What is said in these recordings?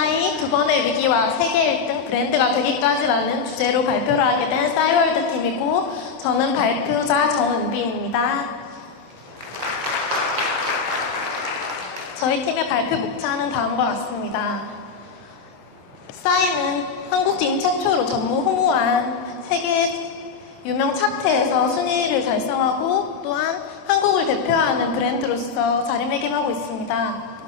싸이 두 번의 위기와 세계 1등 브랜드가 되기까지라는 주제로 발표를 하게 된 싸이월드 팀이고, 저는 발표자 정은빈입니다. 저희 팀의 발표 목차는 다음과 같습니다. 싸이는 한국인 최초로 전무후무한 세계 유명 차트에서 순위를 달성하고, 또한 한국을 대표하는 브랜드로서 자리매김하고 있습니다.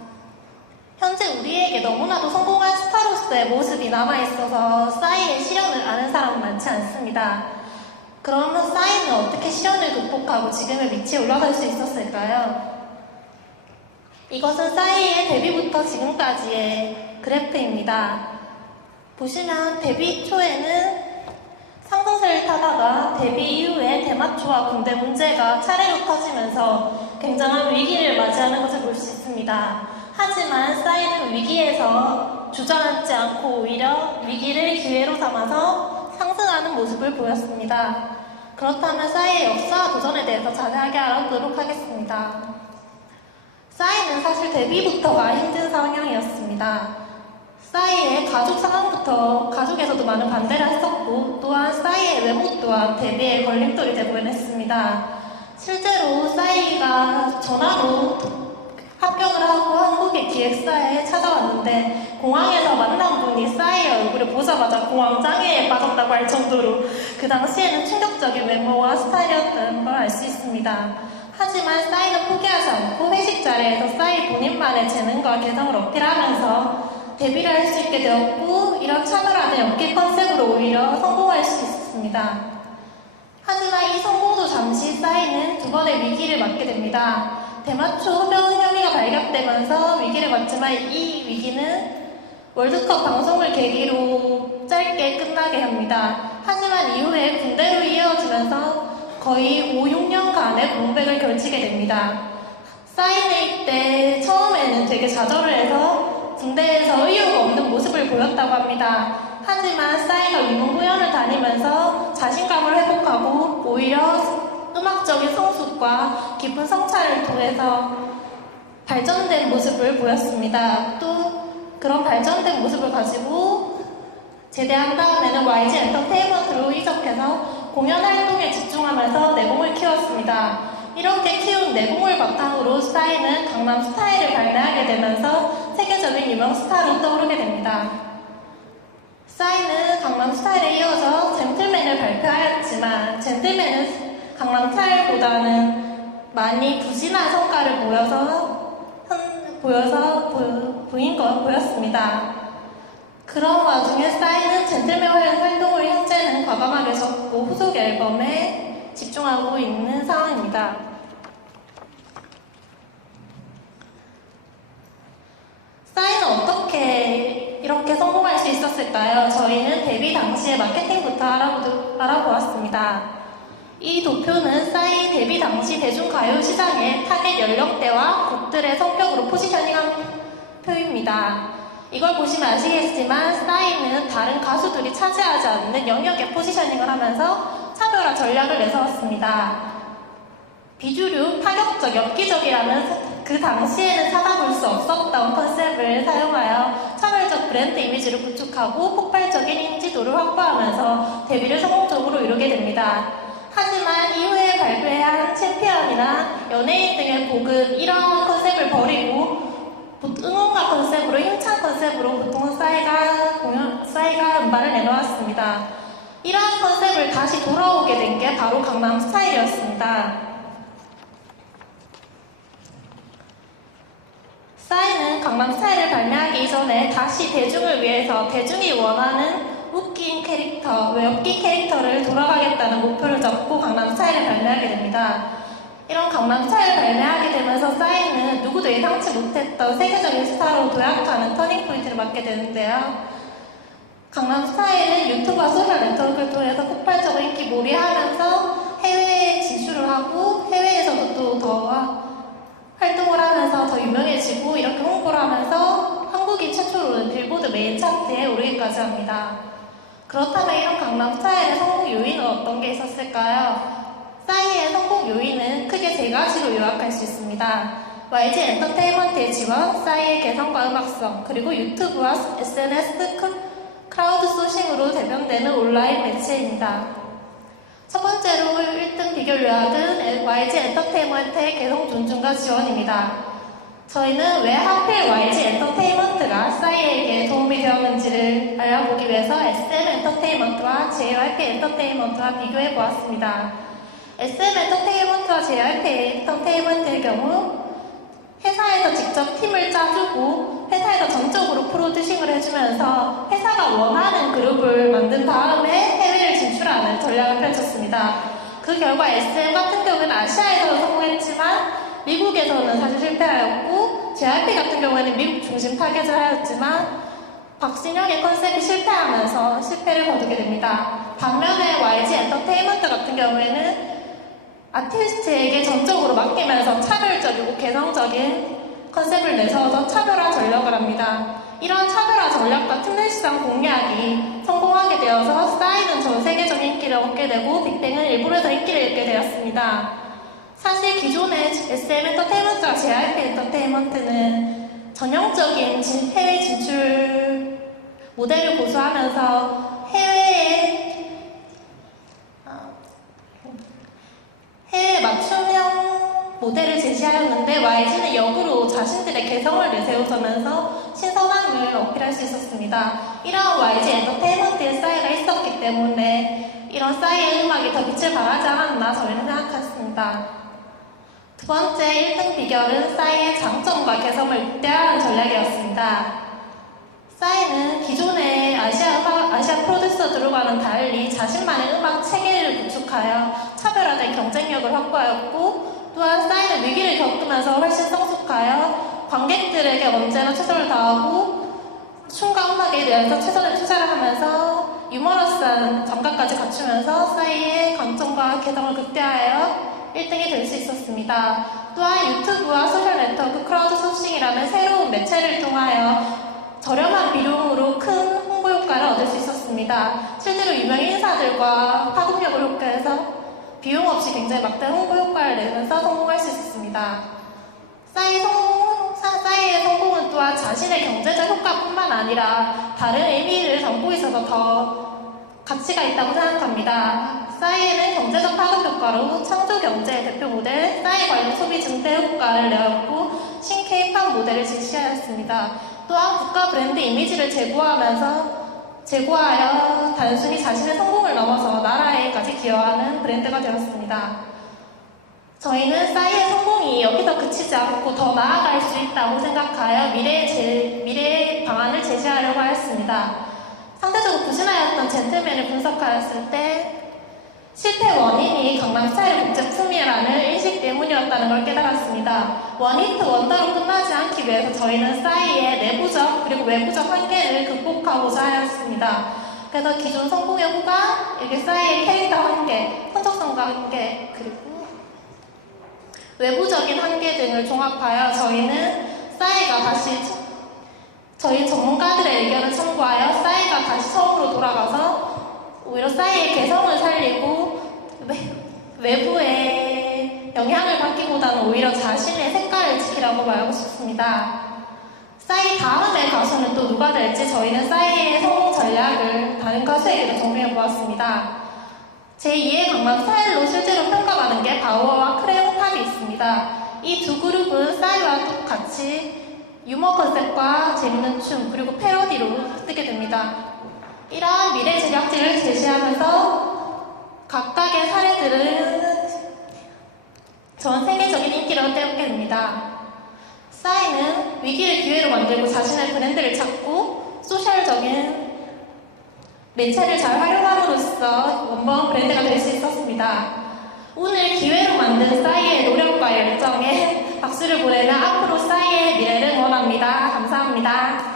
현재 우리에게 너무나도 성공한 스타로서의 모습이 남아있어서 싸이의 시련을 아는 사람은 많지 않습니다. 그러면 싸이는 어떻게 시련을 극복하고 지금의 위치에 올라갈 수 있었을까요? 이것은 싸이의 데뷔부터 지금까지의 그래프입니다. 보시면 데뷔 초에는 상승세를 타다가 데뷔 이후에 대마초와 군대 문제가 차례로 터지면서 굉장한 위기를 맞이하는 것을 볼 수 있습니다. 하지만 싸이는 위기에서 주저앉지 않고 오히려 위기를 기회로 삼아서 상승하는 모습을 보였습니다. 그렇다면 싸이의 역사와 도전에 대해서 자세하게 알아보도록 하겠습니다. 싸이는 사실 데뷔부터가 힘든 상황이었습니다. 싸이의 가족 상황부터 가족에서도 많은 반대를 했었고, 또한 싸이의 외모 또한 데뷔에 걸림돌이 되곤 했습니다. 실제로 싸이가 전화로 합격을 하고 한국의 기획사에 찾아왔는데, 공항에서 만난 분이 싸이의 얼굴을 보자마자 공황장애에 빠졌다고 할 정도로 그 당시에는 충격적인 외모와 스타일이었다는 걸 알 수 있습니다. 하지만 싸이는 포기하지 않고 회식 자리에서 싸이 본인만의 재능과 개성을 어필하면서 데뷔를 할 수 있게 되었고, 이런 차별화된 연기 컨셉으로 오히려 성공할 수 있었습니다. 하지만 이 성공도 잠시 싸이는 두 번의 위기를 맞게 됩니다. 대마초 흡연 혐의가 발각되면서 위기를 맞지만 이 위기는 월드컵 방송을 계기로 짧게 끝나게 합니다. 하지만 이후에 군대로 이어지면서 거의 5, 6년간의 공백을 걸치게 됩니다. 싸이는 이때 처음에는 되게 좌절을 해서 군대에서 의욕 없는 모습을 보였다고 합니다. 하지만 싸이가 위문공연을 다니면서 자신감을 회복하고 오히려 음악적인 성숙과 깊은 성찰을 통해서 발전된 모습을 보였습니다. 또 그런 발전된 모습을 가지고 제대한 다음에는 YG 엔터테인먼트로 이적해서 공연 활동에 집중하면서 내공을 키웠습니다. 이렇게 키운 내공을 바탕으로 싸이는 강남 스타일을 발매하게 되면서 세계적인 유명 스타로 떠오르게 됩니다. 싸이는 강남 스타일에 이어서 젠틀맨을 발표하였지만, 젠틀맨은 강남 스타일보다는 많이 부진한 성과를 보였습니다. 그런 와중에 싸이는 젠틀맨 활동을 현재는 과감하게 접고 후속 앨범에 집중하고 있는 상황입니다. 싸이는 어떻게 이렇게 성공할 수 있었을까요? 저희는 데뷔 당시의 마케팅부터 알아보았습니다. 이 도표는 싸이 데뷔 당시 대중가요 시장의 타겟 연령대와 곡들의 성격으로 포지셔닝한 표입니다. 이걸 보시면 아시겠지만 싸이는 다른 가수들이 차지하지 않는 영역에 포지셔닝을 하면서 차별화 전략을 내세웠습니다. 비주류, 파격적, 엽기적이라는 그 당시에는 찾아볼 수 없었던 컨셉을 사용하여 차별적 브랜드 이미지를 구축하고 폭발적인 인지도를 확보하면서 데뷔를 성공적으로 이루게 됩니다. 하지만 이후에 발표한 챔피언이나 연예인 등의 곡은 이런 컨셉을 버리고 응원가 컨셉으로, 힘찬 컨셉으로 보통 싸이가 음반을 내놓았습니다. 이러한 컨셉을 다시 돌아오게 된 게 바로 강남 스타일이었습니다. 싸이는 강남 스타일을 발매하기 이전에 다시 대중을 위해서 대중이 원하는 웃긴 캐릭터, 엽기 캐릭터를 돌아가겠다는 목표를 잡고 강남 스타일을 발매하게 됩니다. 이런 강남 스타일을 발매하게 되면서 싸이는 누구도 예상치 못했던 세계적인 스타로 도약하는 터닝포인트를 맞게 되는데요. 강남 스타일은 유튜브와 소셜 네트워크를 통해서 폭발적으로 인기 몰이하면서 해외에 진출을 하고, 해외에서도 또 더 활동을 하면서 더 유명해지고, 이렇게 홍보를 하면서 한국인 최초로 빌보드 메인 차트에 오르기까지 합니다. 그렇다면 이런 강남 스타일의 성공 요인은 어떤 게 있었을까요? 싸이의 성공 요인은 크게 세 가지로 요약할 수 있습니다. YG 엔터테인먼트의 지원, 싸이의 개성과 음악성, 그리고 유튜브와 SNS 크라우드 소싱으로 대변되는 온라인 매체입니다. 첫 번째로 1등 비결 요약은 YG 엔터테인먼트의 개성 존중과 지원입니다. 저희는 왜 하필 YG 엔터테인먼트가 싸이에게 도움이 되었는지를 알아보기 위해서 SM 엔터테인먼트와 JYP 엔터테인먼트와 비교해 보았습니다. SM 엔터테인먼트와 JYP 엔터테인먼트의 경우 회사에서 직접 팀을 짜주고 회사에서 전적으로 프로듀싱을 해주면서 회사가 원하는 그룹을 만든 다음에 해외를 진출하는 전략을 펼쳤습니다. 그 결과 SM 같은 경우는 아시아에서는 성공했지만 미국에서는 사실 실패하였고 JYP 같은 경우에는 미국 중심 타겟을 하였지만 박진영의 컨셉이 실패하면서 실패를 거두게 됩니다. 반면에 YG 엔터테인먼트 같은 경우에는 아티스트에게 전적으로 맡기면서 차별적이고 개성적인 컨셉을 내세워서 차별화 전략을 합니다. 이런 차별화 전략과 특례시장 공략이 성공하게 되어서 싸이는 전 세계적 인기를 얻게 되고 빅뱅은 일본에서 인기를 얻게 되었습니다. 사실 기존의 SM 엔터테인먼트와 JYP 엔터테인먼트는 전형적인 해외 진출 모델을 고수하면서 해외 맞춤형 모델을 제시하였는데 YG는 역으로 자신들의 개성을 내세우면서 신선함을 어필할 수 있었습니다. 이러한 YG 엔터테인먼트의 싸이가 있었기 때문에 이런 싸이의 음악이 더 빛을 발하지 않았나 저희는 생각했습니다. 두 번째 1등 비결은 싸이의 장점과 개성을 극대화하는 전략이었습니다. 싸이는 기존의 아시아 프로듀서들과는 달리 자신만의 음악 체계를 구축하여 차별화된 경쟁력을 확보하였고 또한 싸이는 위기를 겪으면서 훨씬 성숙하여 관객들에게 언제나 최선을 다하고 춤과 음악에 대해서 최선의 투자를 하면서 유머러스한 감각까지 갖추면서 싸이의 강점과 개성을 극대화하여 1등이 될 수 있었습니다. 또한 유튜브와 소셜 네트워크 크라우드 소싱이라는 새로운 매체를 통하여 저렴한 비용으로 큰 홍보 효과를 얻을 수 있었습니다. 실제로 유명 인사들과 파급력을 효과해서 비용 없이 굉장히 막대한 홍보 효과를 내면서 성공할 수 있었습니다. 싸이의 성공은 또한 자신의 경제적 효과뿐만 아니라 다른 의미를 담고 있어서 더 가치가 있다고 생각합니다. 싸이는 경제적 파급 효과로 창조 경제의 대표 모델 싸이 관련 소비 증대 효과를 내었고 신케이팝 모델을 제시하였습니다. 또한 국가 브랜드 이미지를 제고하여 단순히 자신의 성공을 넘어서 나라에까지 기여하는 브랜드가 되었습니다. 저희는 싸이의 성공이 여기서 그치지 않고 더 나아갈 수 있다고 생각하여 미래의 방안을 제시하려고 하였습니다. 상대적으로 부진하였던 젠틀맨을 분석하였을 때 실패 원인이 강남스타일 국제품이라는 인식 때문이었다는 걸 깨달았습니다. 원히트 원더로 끝나지 않기 위해서 저희는 싸이의 내부적 그리고 외부적 한계를 극복하고자 하였습니다. 그래서 기존 성공의 후가 이렇게 싸이의 캐릭터 한계, 성적성과 한계, 그리고 외부적인 한계 등을 종합하여 저희는 싸이가 다시 저희 전문가들의 의견을 참고하여 싸이가 다시 처음으로 돌아가서 오히려 싸이의 개성을 살리고 외부의 영향을 받기보다는 오히려 자신의 색깔을 지키라고 말하고 싶습니다. 싸이 다음의 가수는 또 누가 될지 저희는 싸이의 성공 전략을 다른 가수에게도 정리해 보았습니다. 제2의 강남 스타일로 실제로 평가받는 게 바우어와 크레용팝이 있습니다. 이 두 그룹은 싸이와 똑같이 유머 컨셉과 재밌는 춤 그리고 패러디로 뜨게 됩니다. 이러한 미래 제작진을 제시하면서 각각의 사례들은 전 세계적인 인기를 얻게 됩니다. 싸이는 위기를 기회로 만들고 자신의 브랜드를 찾고 소셜적인 매체를 잘 활용함으로써 원본 브랜드가 될 수 있었습니다. 오늘 기회로 만든 싸이의 노력과 열정에 박수를 보내며 앞으로 싸이의 미래를 응원합니다. 감사합니다.